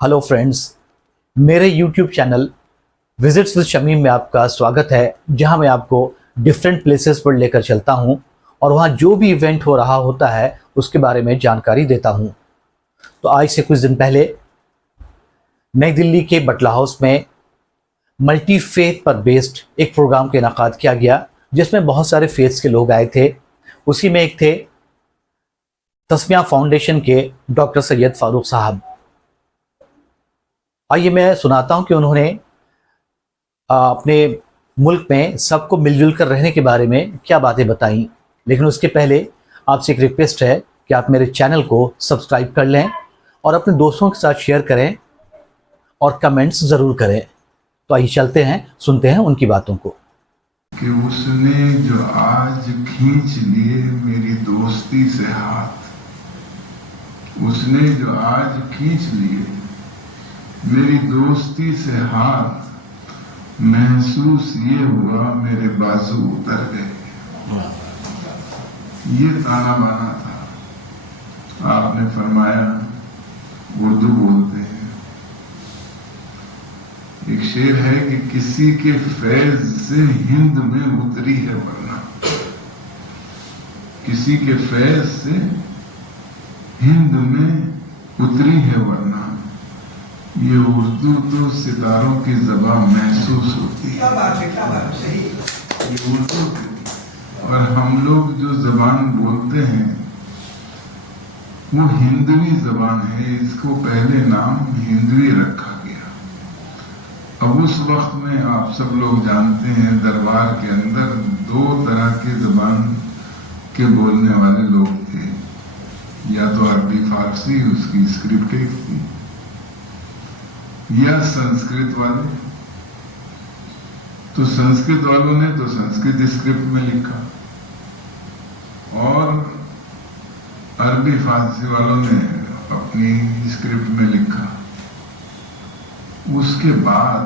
Hello friends, मेरे YouTube channel visits with Shamim में आपका स्वागत है, जहां मैं आपको डिफरेंट प्लेसेस पर लेकर चलता हूं और वहां जो भी इवेंट हो रहा होता है उसके बारे में जानकारी देता हूं। तो आज से कुछ दिन पहले नई दिल्ली के बटला हाउस में मल्टी फेथ पर बेस्ड एक प्रोग्राम का इनेकाद किया गया, जिसमें बहुत सारे फेथ्स के लोग आए थे। उसी में एक थे तस्मिया फाउंडेशन के डॉक्टर सैयद फारूक साहब। आइए मैं सुनाता हूं कि उन्होंने अपने मुल्क में सबको मिलजुल कर रहने के बारे में क्या बातें बताई। लेकिन उसके पहले आपसे एक रिक्वेस्ट है कि आप मेरे चैनल को सब्सक्राइब कर लें और अपने दोस्तों के साथ शेयर करें और कमेंट्स ज़रूर करें। तो आइए चलते हैं, सुनते हैं उनकी बातों को। कि उसने जो आज खींच लिए मेरी दोस्ती से हाथ, उसने जो आज खींच लिए मेरी दोस्ती से हाथ, महसूस ये हुआ मेरे बाजू उतर गए। ये ताना बाना था। आपने फरमाया उर्दू बोलते हैं, एक शेर है कि किसी के फैज से हिंद में उतरी है वरना, किसी के फैज से हिंद में उतरी है वरना, ये उर्दू तो सितारों की ज़बान महसूस होती है। ये उर्दू की, और हम लोग जो ज़बान बोलते हैं वो हिंदवी ज़बान है। इसको पहले नाम हिंदवी रखा गया। अब उस वक्त में आप सब लोग जानते हैं दरबार के अंदर दो तरह की ज़बान के बोलने वाले लोग थे, या तो अरबी फारसी उसकी स्क्रिप्ट एक थी, या संस्कृत वाले। तो संस्कृत वालों ने तो संस्कृत स्क्रिप्ट में लिखा और अरबी फारसी वालों ने अपनी स्क्रिप्ट में लिखा। उसके बाद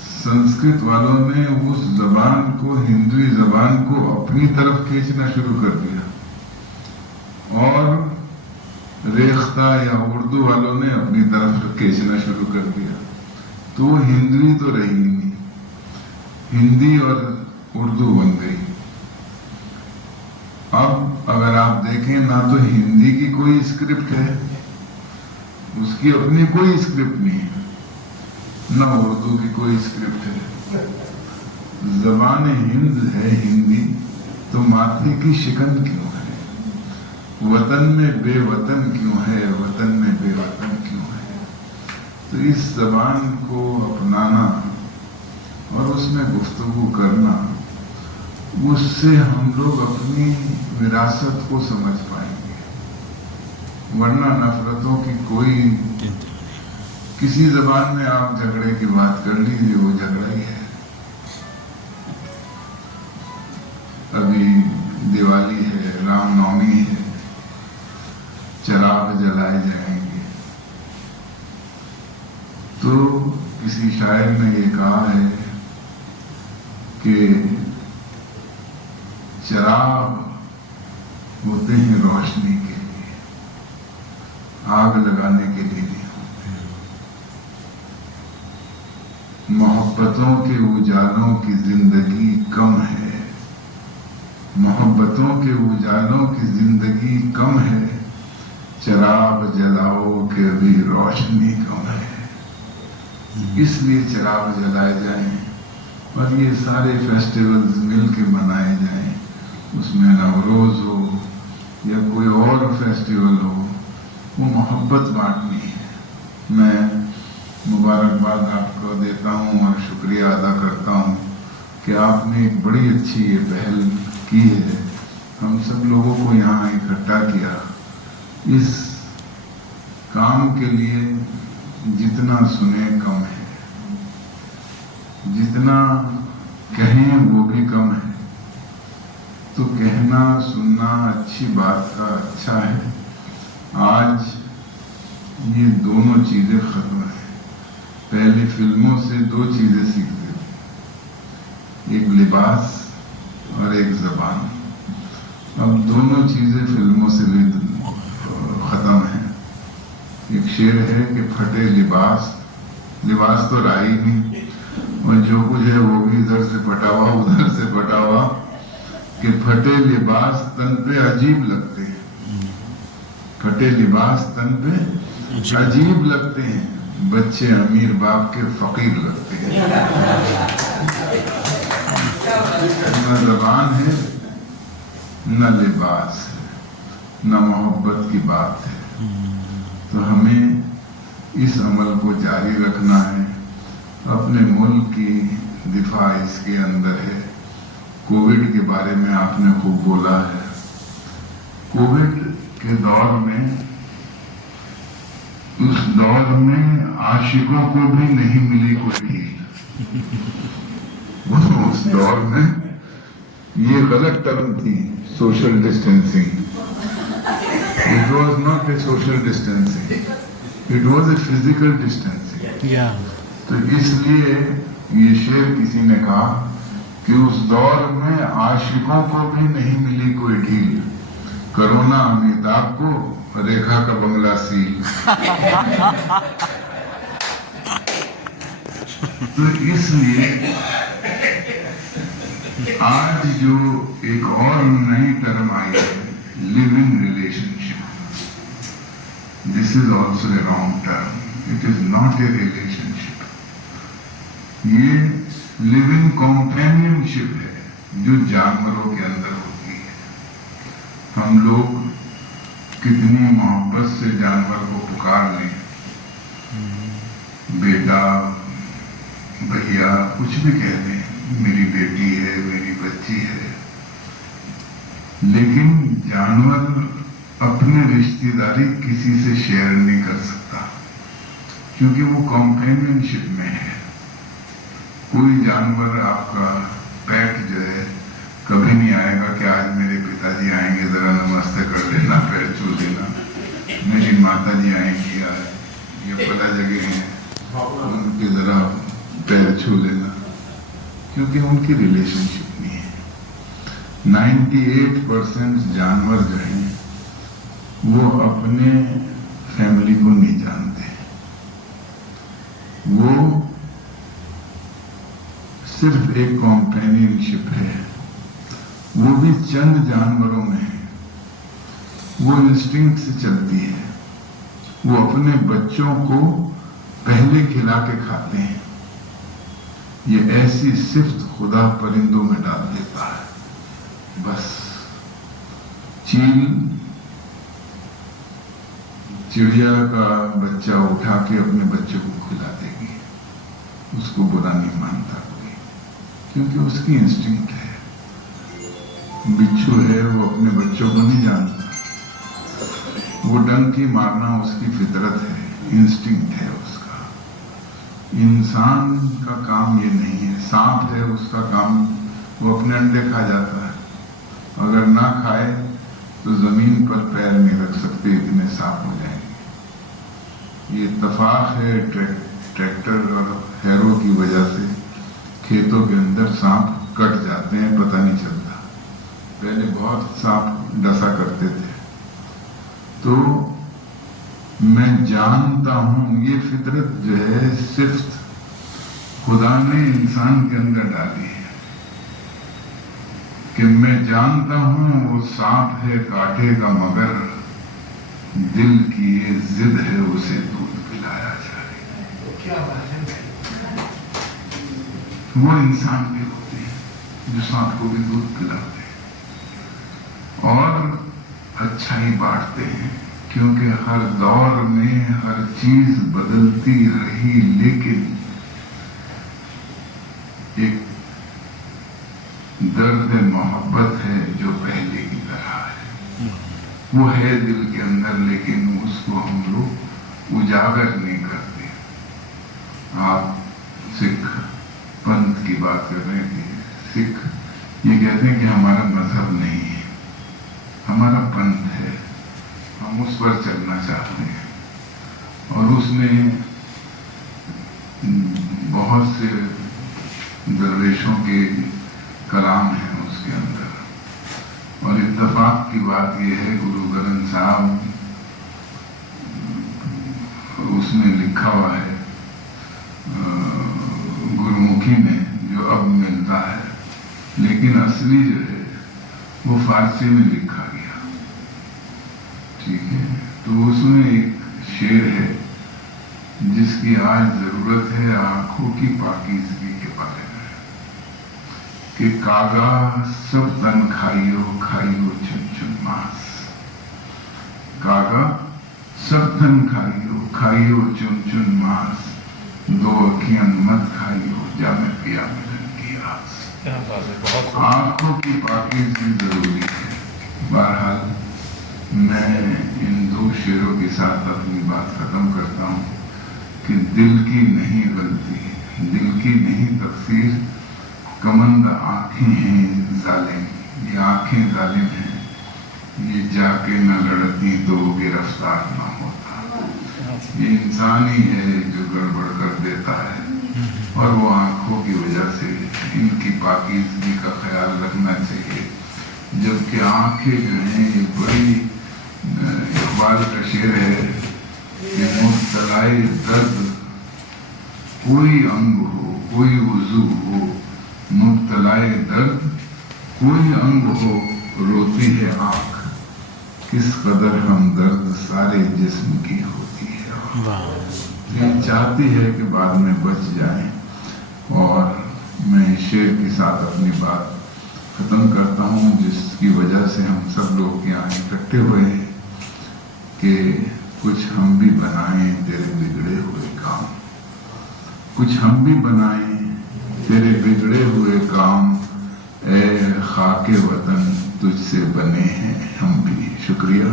संस्कृत वालों ने उस जबान को, हिंदवी जबान को अपनी तरफ खींचना शुरू कर दिया और रेख्ता या उर्दू वालों ने अपनी तरफ खींचना शुरू कर दिया। तो वो हिंदवी तो रही नहीं, हिंदी और उर्दू बन गई। अब अगर आप देखें, ना तो हिंदी की कोई स्क्रिप्ट है, उसकी अपनी कोई स्क्रिप्ट नहीं है, ना उर्दू की कोई स्क्रिप्ट है। जबान हिंद है हिंदी, तो माथे की शिकन क्यों है? वतन में बेवतन क्यों है? वतन में बेवतन क्यों है? तो इस जबान को अपनाना और उसमें गुफ्तगू करना, उससे हम लोग अपनी विरासत को समझ पाएंगे। वरना नफरतों की कोई, किसी जबान में आप झगड़े की बात कर लीजिए, वो झगड़ा ही है। अभी दिवाली है, रामनवमी है, चिराग जलाए जाएंगे। तो किसी शायर ने ये कहा है कि चिराग होते हैं रोशनी के लिए, आग लगाने के लिए नहीं होते। मोहब्बतों के उजालों की जिंदगी कम है, मोहब्बतों के उजालों की जिंदगी कम है, चिराग जलाओ के अभी रोशनी कम है। इसलिए चिराग जलाए जाएं और ये सारे फेस्टिवल्स मिल के मनाए जाएं। उसमें नवरोज हो या कोई और फेस्टिवल हो, वो मोहब्बत बांटनी है। मैं मुबारकबाद आपको देता हूँ और शुक्रिया अदा करता हूँ कि आपने एक बड़ी अच्छी ये पहल की है, हम सब लोगों को यहाँ इकट्ठा किया। इस काम के लिए जितना सुने कम है, जितना कहें वो भी कम है। तो कहना सुनना अच्छी बात का अच्छा है। आज ये दोनों चीजें खत्म है। पहले फिल्मों से दो चीजें सीखते थे, एक लिबास और एक जबान। अब दोनों चीजें फिल्मों से भी खत्म है। ایک شعر ہے کہ پھٹے لباس، لباس تو رہا ہی نہیں، اور جو کچھ ہے وہ بھی ادھر سے پھٹا ہوا ادھر سے پھٹا ہوا، کہ پھٹے لباس تن پہ عجیب لگتے ہیں، پھٹے لباس تن پہ عجیب لگتے ہیں، بچے امیر باپ کے فقیر لگتے ہیں، نہ زبان ہے نہ لباس ہے نہ محبت کی بات ہے۔ تو ہمیں اس عمل کو جاری رکھنا ہے، اپنے ملک کی دفاع اس کے اندر ہے۔ کووڈ کے بارے میں آپ نے خوب بولا ہے، کووڈ کے دور میں، اس دور میں عاشقوں کو بھی نہیں ملی کوئی ڈھیل، اس دور میں یہ غلط ٹرم تھی social distancing, it was not a social distancing, it was a physical distancing۔ تو اس لیے یہ شعر کسی نے کہا کہ اس دور میں عاشقوں کو بھی نہیں ملی کوئی ڈھیل، کرونا امیتابھ کو ریکھا کا بنگلہ سیل۔ تو اس لیے آج جو ایک اور نئی ٹرم آئی ہے، live in relationship، this is also a wrong term, it is not a relationship، یہ live in companionship ہے جو جانوروں کے اندر ہوتی ہے۔ ہم لوگ کتنی محبت سے جانور کو پکار لیں، بیٹا، بھیا، کچھ بھی کہہ دیں، میری بیٹی ہے، میری بچی ہے، لیکن جانور اپنے رشتہ داری کسی سے شیئر نہیں کر سکتا، کیونکہ وہ کمپینین شپ میں ہے۔ کوئی جانور آپ کا پیٹ جو ہے کبھی نہیں آئے گا کہ آج میرے پتا جی آئیں گے ذرا نمستے کر لینا، پیر چھو لینا، میری ماتا جی آئیں گی آج یہ پتا جگہ ہیں ان کے ذرا پیر چھو لینا، کیونکہ ان کی ریلیشن شپ نہیں ہے۔ 98% جانور جو ہیں وہ اپنے فیملی کو نہیں جانتے، وہ صرف ایک کمپینین شپ ہے، وہ بھی چند جانوروں میں ہے، وہ انسٹنکٹ سے چلتی ہے، وہ اپنے بچوں کو پہلے کھلا کے کھاتے ہیں۔ یہ ایسی صفت خدا پرندوں میں ڈال دیتا ہے، بس چیل چڑیا کا بچہ اٹھا کے اپنے بچے کو کھلا دے گی، اس کو برا نہیں مانتا کوئی، کیونکہ اس کی انسٹنکٹ ہے۔ بچھو ہے وہ اپنے بچوں کو نہیں جانتا، وہ ڈنکی مارنا اس کی فطرت ہے، انسٹنکٹ ہے اس کا۔ انسان کا کام یہ نہیں ہے، سانپ ہے اس کا کام وہ اپنے انڈے کھا جاتا ہے، اگر نہ کھائے تو زمین پر پیر نہیں رکھ سکتے، اتنے صاف ہو جائیں گے۔ یہ اتفاق ہے ٹریکٹر اور ہیرو کی وجہ سے کھیتوں کے اندر سانپ کٹ جاتے ہیں، پتہ نہیں چلتا، پہلے بہت سانپ ڈسا کرتے تھے۔ تو میں جانتا ہوں یہ فطرت جو ہے صرف خدا نے انسان کے اندر ڈالی ہے، کہ میں جانتا ہوں وہ سانپ ہے کاٹے کا، مگر دل کی یہ ضد ہے اسے دودھ پلایا جائے۔ کیا بات ہے، وہ انسان بھی ہوتے ہیں جو سانپ کو بھی دودھ پلاتے ہیں اور اچھائی بانٹتے ہیں، کیونکہ ہر دور میں ہر چیز بدلتی رہی، لیکن ایک درد محبت ہے جو پہلے کی طرح ہے، وہ ہے دل کے اندر، لیکن اس کو ہم لوگ اجاگر نہیں کرتے۔ آپ سکھ پنتھ کی بات کر رہے تھے، سکھ یہ کہتے ہیں کہ ہمارا مذہب نہیں ہے، ہمارا پنتھ ہے، ہم اس پر چلنا چاہتے ہیں، اور اس میں بہت سے درویشوں کے کلام ہیں اس کے اندر، اور اتفاق کی بات یہ ہے گرو گرنتھ صاحب उसमें लिखा हुआ है गुरुमुखी में, जो अब मिलता है, लेकिन असली जो है वो फारसी में लिखा गया। ठीक है, तो उसमें एक शेर है जिसकी आज जरूरत है आंखों की पाकीज़गी के बारे में, कि कागा सब तन खाइयो खाइयो चुन चुन मांस, कागा सब तन खाइयो खाइयो चुन चुन मांस, दो अखियां मत खाइयो जामे पिया मिलन की आस। आंखों की पाकीज़गी जरूरी है। बहरहाल मैं इन दो शेरों के साथ अपनी बात खत्म करता हूँ कि दिल की नहीं गलती, दिल की नहीं तकसीर, कमंद आंखें हैं जालिम, ये आंखें जालिम हैं, ये जाके न लड़ती तो गिरफ्तार न होता। ये इंसान ही है जो गड़बड़ कर देता है, और वो आंखों की वजह से इनकी पाकीज़गी का ख्याल रखना चाहिए। जबकि आंखें जो हैं ये बड़ी, इकबाल का शेर है कि मुब्तलाए दर्द कोई अंग हो कोई वजू हो, मुब्तलाए दर्द कोई अंग हो रोती है आंख, किस कदर हम दर्द सारे जिस्म की होती है। ये चाहती है कि बाद में बच जाए। और मैं शेर के साथ अपनी बात खत्म करता हूँ, जिसकी वजह से हम सब लोग यहाँ इकट्ठे हुए हैं, कि कुछ हम भी बनाएं तेरे बिगड़े हुए काम, कुछ हम भी बनाएं तेरे बिगड़े हुए काम, ए खाके वतन तुझसे बने हैं हम भी। शुक्रिया।